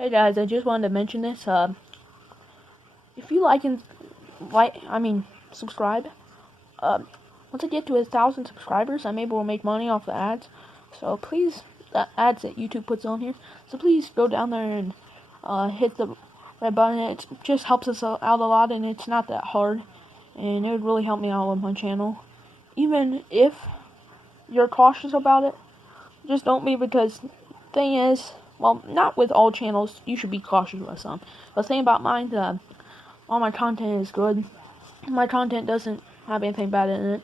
Hey guys, I just wanted to mention this. If you subscribe. Once I get to 1,000 subscribers, I'm able to make money off the ads. So please, the ads that YouTube puts on here. So please go down there and hit the red button. It just helps us out a lot, and it's not that hard. And it would really help me out with my channel. Even if you're cautious about it, just don't be, because thing is, well, not with all channels, you should be cautious with some. But the thing about mine, all my content is good. My content doesn't have anything bad in it.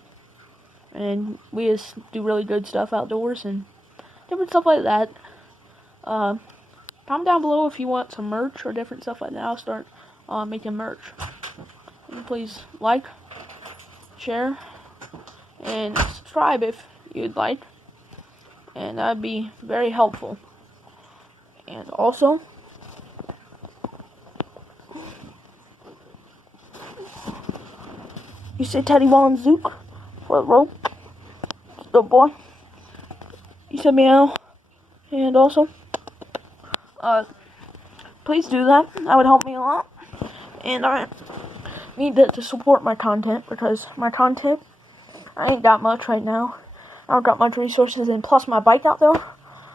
And we just do really good stuff outdoors and different stuff like that. Comment down below if you want some merch or different stuff like that. I'll start making merch. And please like, share, and subscribe if you'd like. And that'd be very helpful. And also, you say Teddy Wall Zook for the rope. Good boy. You said meow. And also, please do that. That would help me a lot. And I need to support my content, because my content, I ain't got much right now. I don't got much resources, and plus my bike out there,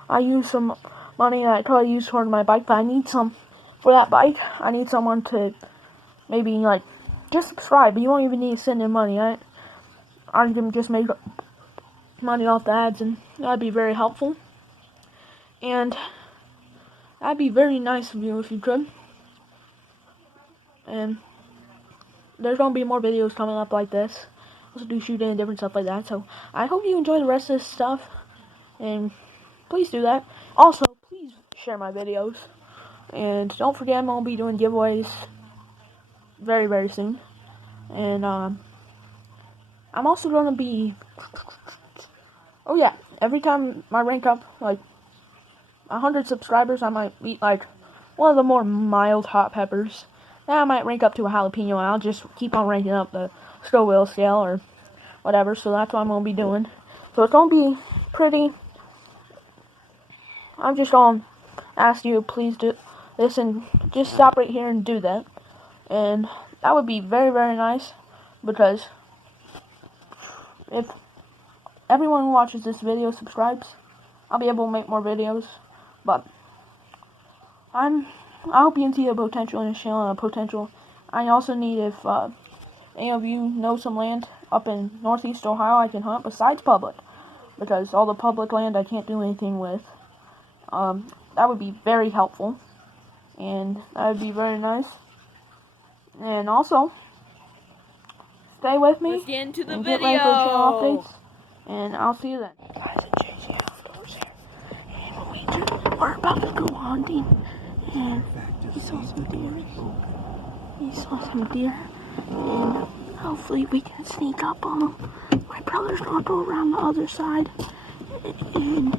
I use some money that I try to use toward my bike, but I need some for that bike. I need someone to maybe just subscribe. You won't even need to send in money. I can just make money off the ads, and that'd be very helpful. And that'd be very nice of you if you could. And there's gonna be more videos coming up like this. Also do shooting and different stuff like that. So I hope you enjoy the rest of this stuff, and please do that. Also, please share my videos, and don't forget I'm gonna be doing giveaways very, very soon. And I'm also gonna be, oh yeah, every time I rank up 100 subscribers, I might eat one of the more mild hot peppers. Then I might rank up to a jalapeno, and I'll just keep on ranking up the Scoville scale or whatever. So that's what I'm gonna be doing. So it's gonna be pretty. I'm just gonna ask you, please do this, and just stop right here and do that. And that would be very, very nice, because if everyone who watches this video subscribes, I'll be able to make more videos. But I hope you can see the potential in this channel, and the potential. I also need, if any of you know some land up in Northeast Ohio I can hunt besides public, because all the public land I can't do anything with. That would be very helpful, and that would be very nice. And also, stay with me. Let's get into the and video. Get ready for channel updates, and I'll see you then. Guys, it's JJ Outdoors here, and we're about to go hunting, and we saw some deer, and hopefully we can sneak up on them. My brother's gonna go around the other side, and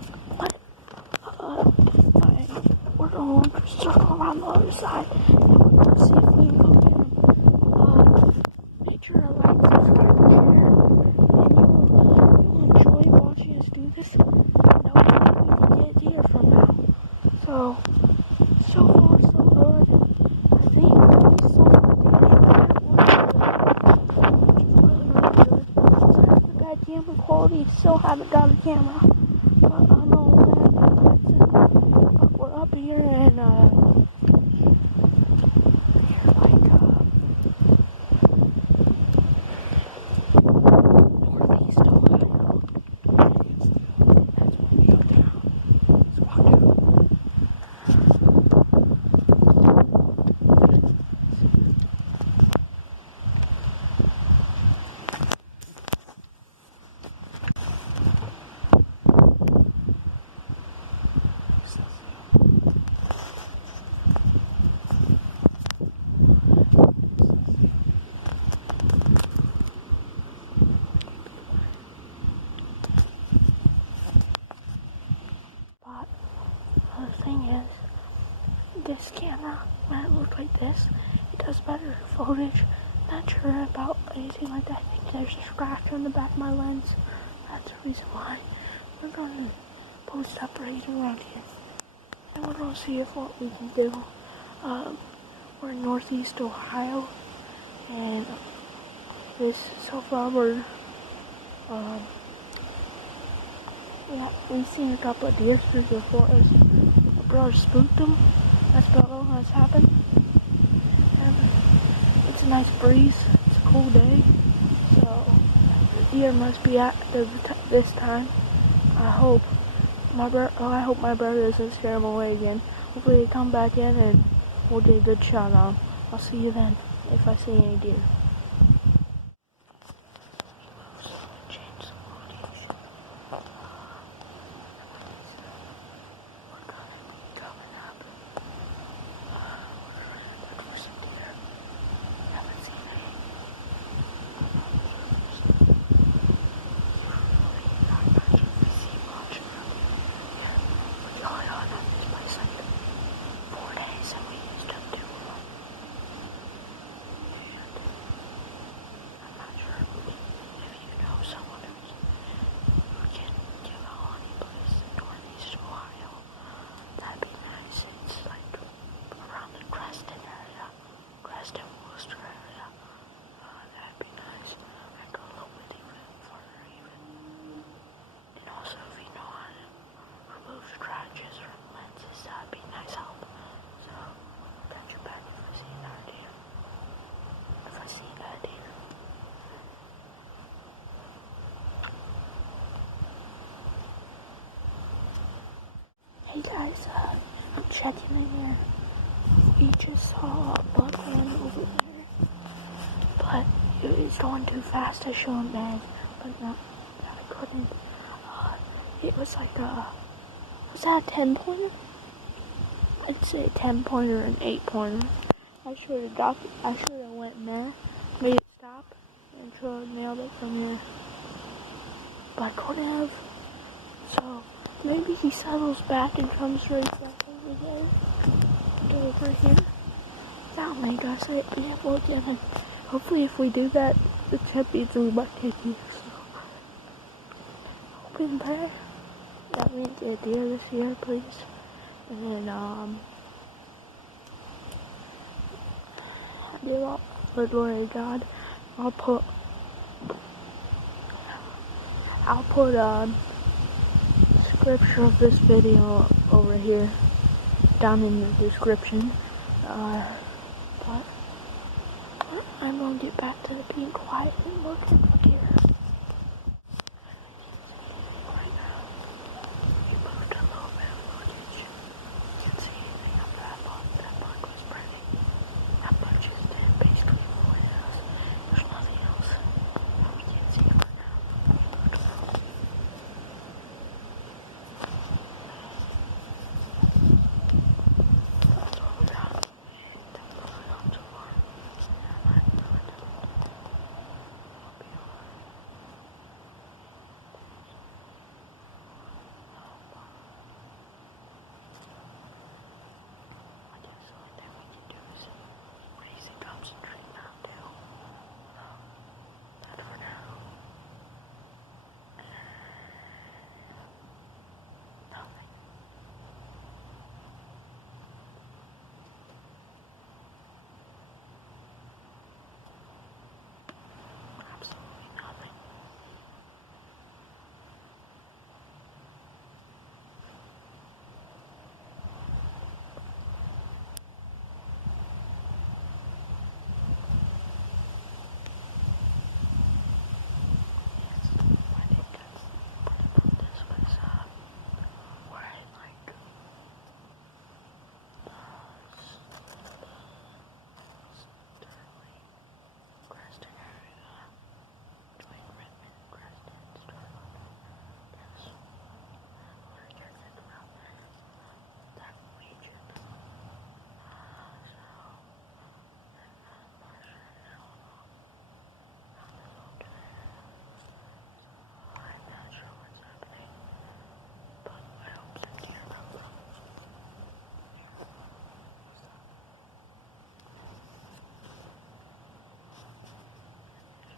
we're going to circle around the other side, and we're gonna see if we can go get them. Make sure to like, subscribe, and share, and you'll enjoy watching us do this. And hopefully we can get deer from now. So far so good. I think we saw the bad camera quality. Still haven't got a camera, but I know that we're up here, and Northeast Ohio. That's when we go down. So walk down. The thing is, this camera, when it looks like this, it does better footage. Not sure about anything like that. I think there's a scratch on the back of my lens. That's the reason why. We're going to post up right around here. we're gonna see if what we can do. We're in Northeast Ohio, and so far we've seen a couple of deer through the forest. My brother spooked them. That's about all that's happened. And it's a nice breeze. It's a cool day, so the deer must be active this time. I hope my brother doesn't scare them away again. Hopefully they come back in and we'll get a good shot on them. I'll see you then if I see any deer. Hey guys, I'm checking in here. We just saw a buckman over there, but it was going too fast to show him back, but no, I couldn't. It was like was that a 10-pointer? I'd say a 10-pointer or an 8-pointer. I should have went in there, made it stop, and should have nailed it from here. But I couldn't have, so maybe he settles back and comes right back over there. Over here. That make us it. Yeah, well, yeah, hopefully if we do that, it can't be 3 by 10 years. So, hope and pray that we get a deer this year, please. And then, dear Lord God, I'll put scripture of this video over here down in the description. But I'm gonna get back to being quiet and looking for deer. Right now, we moved a little bit of footage. You can't see anything up that buck. That buck was pretty. That buck just did basically avoided us. There's nothing else. We can't see it right now.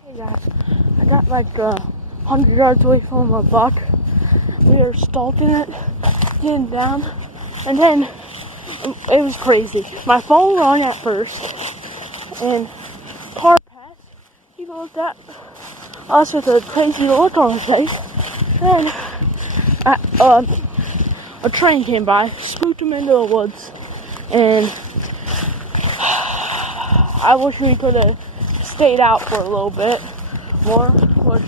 Hey guys, I got like 100 yards away from a buck. We are stalking it, getting down. And then it was crazy. My phone rang at first, and car passed. He looked at us with a crazy look on his face. Then a train came by, spooked him into the woods, and I wish we could have stayed out for a little bit more. But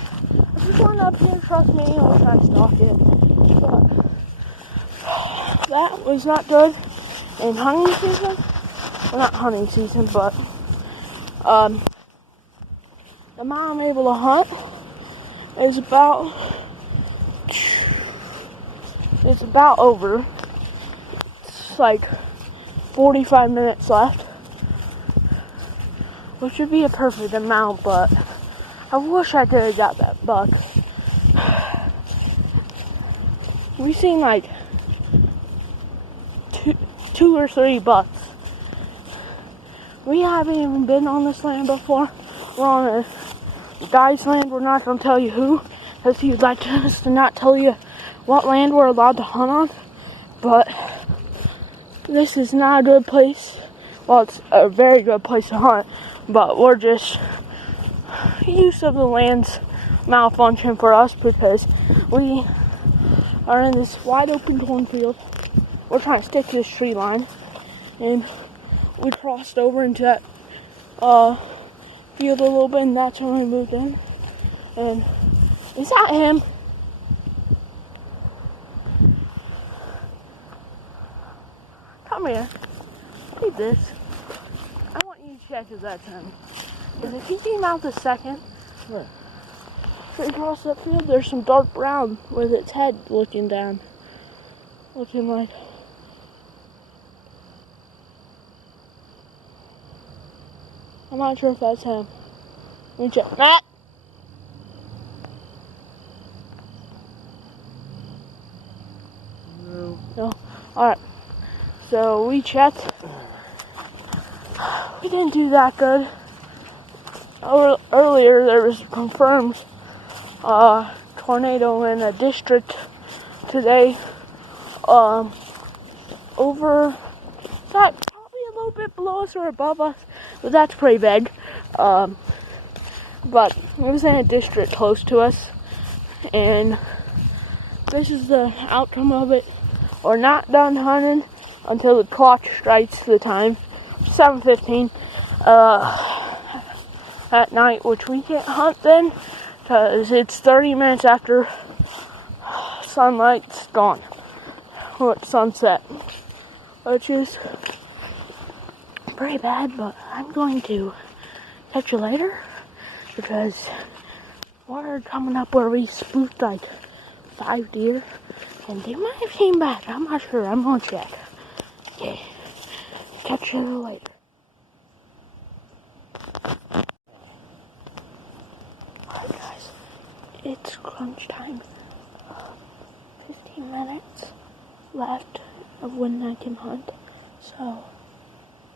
if you're going up here, trust me, I'll try to stalk it. But that was not good in hunting season. Well, not hunting season, but the amount I'm able to hunt is about over. It's like 45 minutes left, which would be a perfect amount, but I wish I could have got that buck. We've seen like two or three bucks. We haven't even been on this land before. We're on a guy's land. We're not going to tell you who, because he would like us to not tell you what land we're allowed to hunt on. But this is not a good place. Well, it's a very good place to hunt, but we're just use of the land's malfunction for us because we are in this wide open cornfield. We're trying to stick to this tree line, and we crossed over into that field a little bit, and that's when we moved in. And is that him? Come here. Read this. I want you to check if that's him. Because if he came out the second, look, straight across that field, there's some dark brown with its head looking down. Looking like. I'm not sure if that's him. Let me check. Matt! No. Alright. So we checked. We didn't do that good. Earlier there was a confirmed tornado in a district today. Over that probably a little bit below us or above us, but that's pretty big. But it was in a district close to us, and this is the outcome of it. We're not done hunting until the clock strikes the time, 7:15 at night, which we can't hunt then because it's 30 minutes after sunlight's gone, or it's sunset, which is pretty bad. But I'm going to catch you later because we're coming up where we spooked like 5 deer, and they might have came back. I'm not sure. I'm gonna check. Okay, catch you later. Alright guys, it's crunch time. 15 minutes left of when I can hunt. So,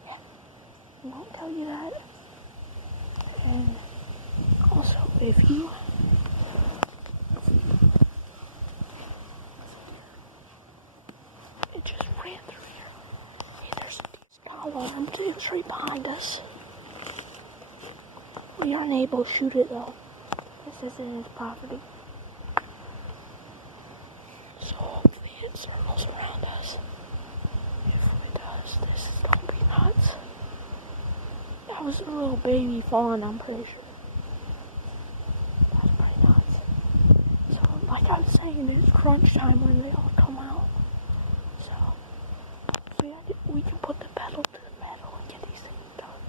yeah, I won't tell you that. And also, if you it just ran through here. Hey, there's a alarm tree behind us. We aren't able to shoot it though. This isn't his property. So hopefully it circles around us. If it does, this is gonna be nuts. That was a little baby fawn, I'm pretty sure. That's pretty nuts. So like I was saying, it's crunch time when they all come out. So we can put the pedal to the metal and get these things done.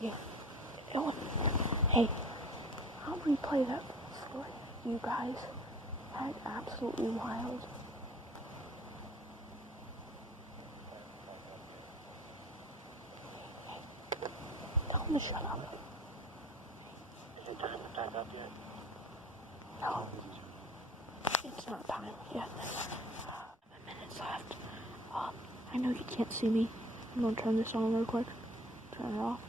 Yeah. Hey, I'll replay that for you guys. That's absolutely wild. Hey, tell him to shut up. Is it time up yet? No. It's not time yet. 7 minutes left. I know you can't see me. I'm gonna turn this on real quick. Turn it off.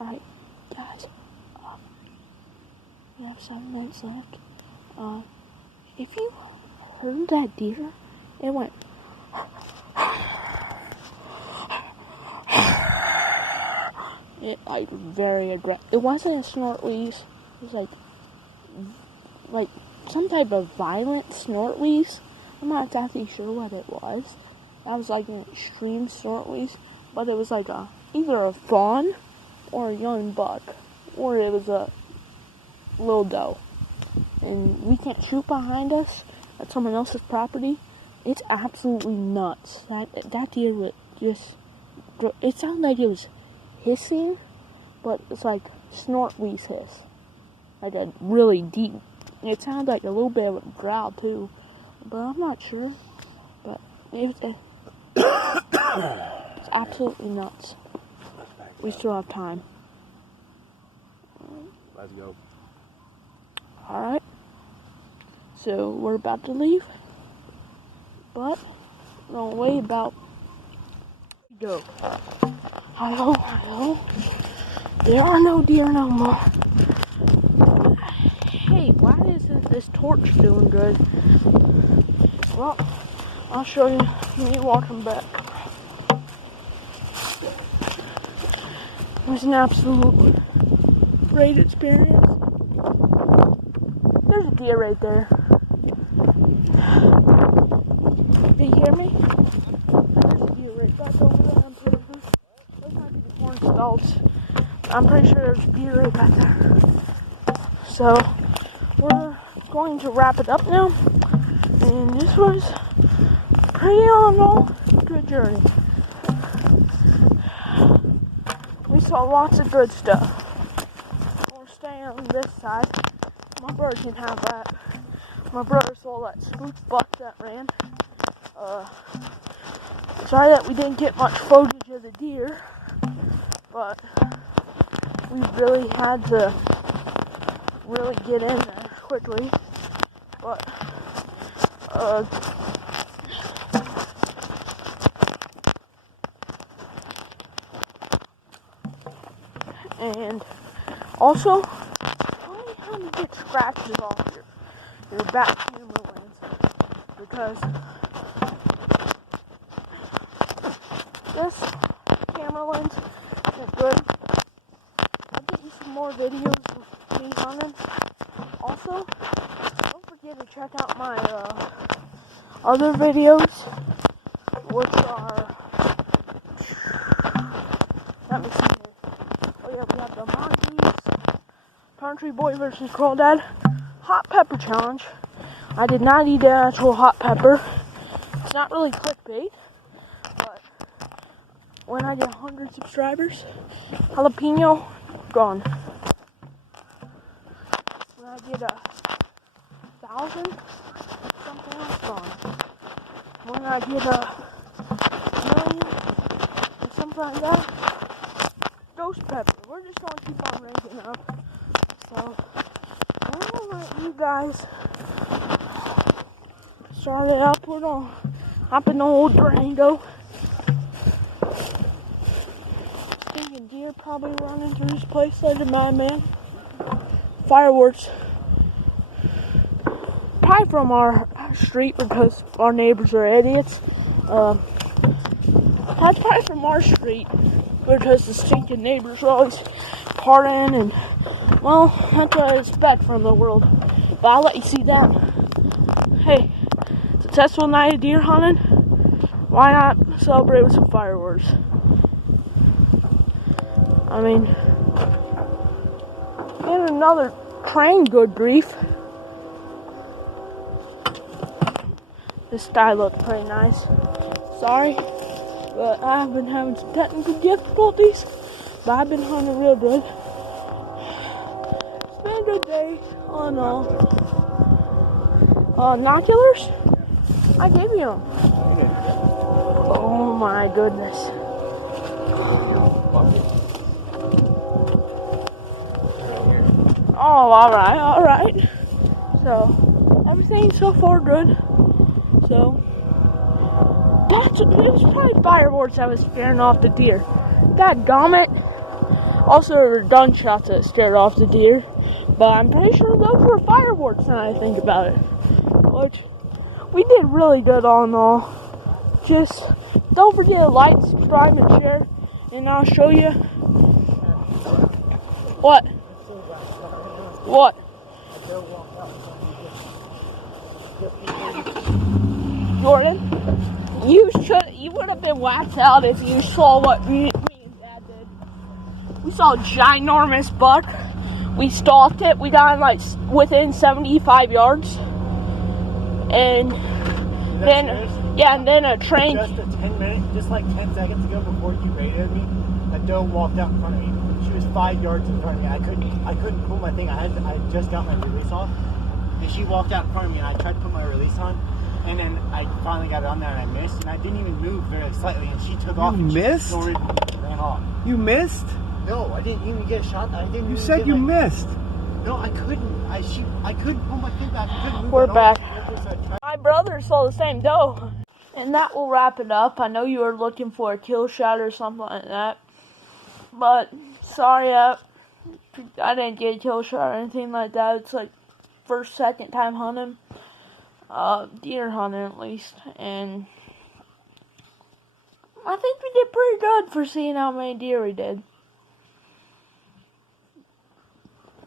Alright, guys. We have 7 minutes left. If you heard that deer, it went. It like very aggressive. It wasn't a snort wheeze. It was like some type of violent snort wheeze. I'm not exactly sure what it was. That was like an extreme snort wheeze, but it was like either a fawn or a young buck, or it was a little doe. And we can't shoot behind us at someone else's property. It's absolutely nuts. That deer was just. It sounded like it was hissing, but it's like snort wheeze hiss, like a really deep. It sounded like a little bit of a growl too, but I'm not sure. But it's absolutely nuts. We still have time. Let's go. All right. So we're about to leave, but don't wait about. Go. Hi-ho, hi-ho. There are no deer no more. Hey, why isn't this torch doing good? Well, I'll show you me walking back. It was an absolute great experience. There's a deer right there. Do you hear me? There's a deer right back over there. I'm pretty sure. Those might be the horn stalks. I'm pretty sure there's a deer right back there. So, we're going to wrap it up now. And this was pretty on all good journey. We saw lots of good stuff. We'll stay on this side. My brother can have that. My brother saw that spook buck that ran. Sorry that we didn't get much footage of the deer, but we really had to really get in there quickly. But and also tell me how to get scratches off your back camera lens, because this camera lens is good. I'll get you some more videos of me hunting. Also, don't forget to check out my other videos, which are, let me see. Oh yeah, we have the monkeys, Country Boy versus Crawdad, hot pepper challenge. I did not eat an actual hot pepper. It's not really clickbait, but when I get 100 subscribers, jalapeno gone. When I get 1,000, something else gone. When I get 1,000,000 and something like that, ghost pepper. We're just gonna keep on ranking up. So I'm gonna let you guys start it up. We're gonna hop in the old Durango. Stinking deer probably running through this place like a madman. Fireworks. Probably from our street because our neighbors are idiots. That's probably from our street because the stinking neighbors are always partying, and well, that's what I expect from the world. But I'll let you see that. Hey, successful night of deer hunting. Why not celebrate with some fireworks? I mean, and another train, good grief. This sky looks pretty nice. Sorry, but I've been having some technical difficulties, but I've been hunting real good. It's been a good day on binoculars. I gave you them. Oh my goodness. Oh, alright. So, everything's so far good. So, it was probably fireworks that was scaring off the deer. Dadgummit. Also, there were gun shots that scared off the deer. But I'm pretty sure those were fireworks now I think about it. Which, we did really good all in all. Just don't forget to like, subscribe, and share. And I'll show you. What? What? Jordan, you would have been whacked out if you saw what me and Dad did. We saw a ginormous buck. We stalked it. We got like within 75 yards, and then and then a train. Just a 10-minute, just like 10 seconds ago, before you raided me, a doe walked out in front of me. She was 5 yards in front of me. I couldn't pull my thing. I just got my release off, and she walked out in front of me, and I tried to put my release on, and then I finally got it on there, and I missed, and I didn't even move very slightly, and she took off. And missed? She snorted and ran off. You missed? No, I didn't even get a shot. I didn't. You even said get you missed. No, I couldn't. I couldn't pull my thing back. I couldn't move We're at all. back. So I tried- My brother saw the same doe. And that will wrap it up. I know you were looking for a kill shot or something like that. But, sorry, I didn't get a kill shot or anything like that. It's like first, second time hunting. Deer hunting at least. And I think we did pretty good for seeing how many deer we did.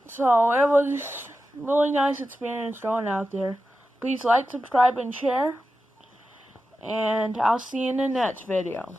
So, it was a really nice experience going out there. Please like, subscribe, and share. And I'll see you in the next video.